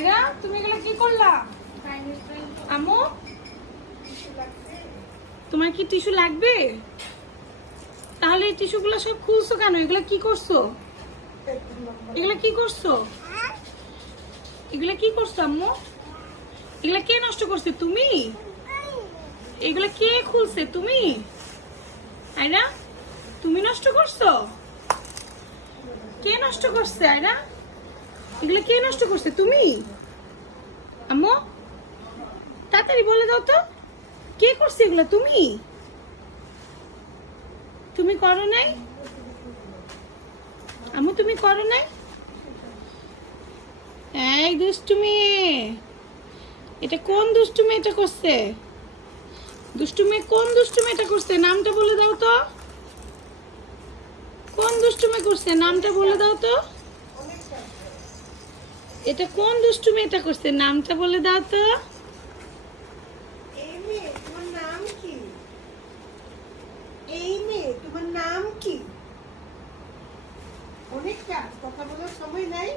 আয়রা তুমি এগুলো কি করলা? আম্মু তোমার কি টিস্যু লাগবে? তাহলে এই টিস্যুগুলো সব খুলছো কেন? এগুলো কি করছো? এগুলো কি করছো? এগুলো কি করছো আম্মু? এগুলো কে নষ্ট করছে? তুমি? এগুলো কে খুলছে? তুমি? আয়রা তুমি নষ্ট করছো? কে নষ্ট করছে আয়রা? এগুলো কে নষ্ট করছে? তুমি? আম্মু তাড়াতাড়ি বলে দাও তো, কে করছে এগুলো? তুমি? তুমি করো নাই আম্মু? তুমি করো নাই? এই দুষ্টু মেয়ে, এটা কোন দুষ্টু মেয়েটা করছে? দুষ্টু মেয়ে কোন দুষ্টু মেয়েটা করছে? নামটা বলে দাও তো, কোন দুষ্টু মেয়ে করছে? নামটা বলে দাও তো। এটা কোন দুষ্টু মেয়েটা করছে? নামটা বলে দাও তো। এই মেয়ে তোমার নাম কি? এই মেয়ে তোমার নাম কি? অনেক কাজ, কথা বলার সময় নাই।